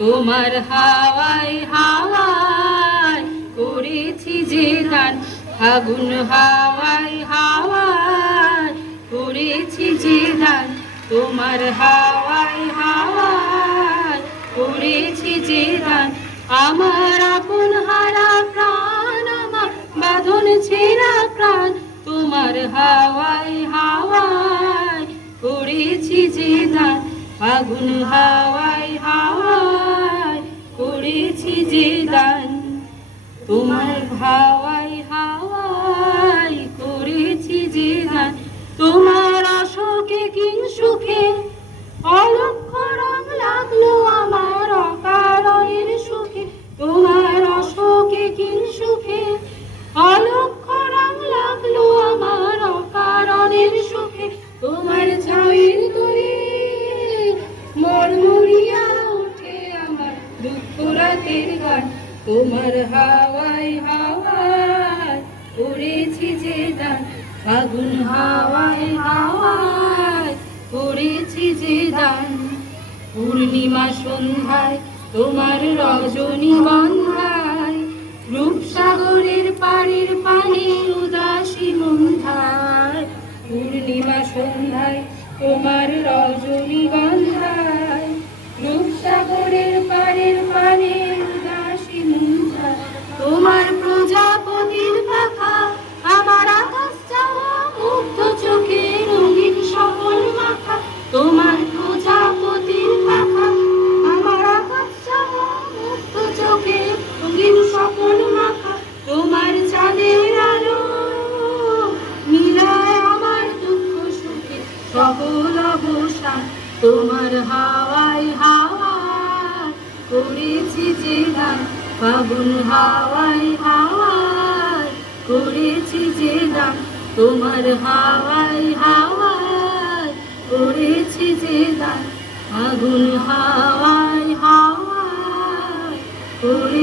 তোমার হাওয়ায় হাওয়ায় করেছি যে দান, ফাগুন হাওয়ায় হাওয়ায় করেছি যে দান, তোমার হাওয়ায় হাওয়ায় করেছি যে দান। আমার আপন হারা প্রাণ, আমার বাঁধন ছেঁড়া প্রাণ, তোমার হাওয়ায় হাওয়ায় করেছি যে দান, ফাগুন হাওয়ায় হাওয়ায় করেছি যে দান। তোমার হাওয়ায় হাওয়ায় করেছি যে দান, তোমার অশোকে কিং সুখে অলক্ষ রং লাগলো আমার অকারণের সুখে, তোমার অশোকে কিং সুখে অলক্ষ রং লাগলো আমার অকারণের সুখে। তোমার ছায়ের তরে মরমরিয়া উঠে আমার দুঃখ রাতের গান, তোমার হাওয়ায় হাওয়ায় করেছি যে দান, ফাগুন হাওয়ায় হাওয়ায় করেছি যে দান। পূর্ণিমা সন্ধ্যায় তোমার রজনীগন্ধায়, রূপসাগরের পাড়ের পানে উদাসী মন্ধায়, পূর্ণিমা সন্ধ্যায় তোমার রজনীগন্ধায়, রূপসাগরের পাড়ের পানে উদাসী মন্ধায়। তোমার প্রজাপতির পাখা আমার আকাশ চাওয়া মুগ্ধ চোখে রঙিন সকল মাখা, তোমার প্রজাপতির পাখা আমার আকাশ চাওয়া মুগ্ধ চোখে রঙিন সকল মাখা। তোমার চাঁদের আলো মিলায় আমার দুঃখ সুখে সকল অবসান, তোমার হাওয়ায় হাওয়ায় করেছি যে দান, ফাগুন হাওয়ায় হাওয়ায় করেছি যে দান, তোমার হাওয়ায় হাওয়ায় করেছি যে দান, ফাগুন হাওয়ায় হাওয়ায় করে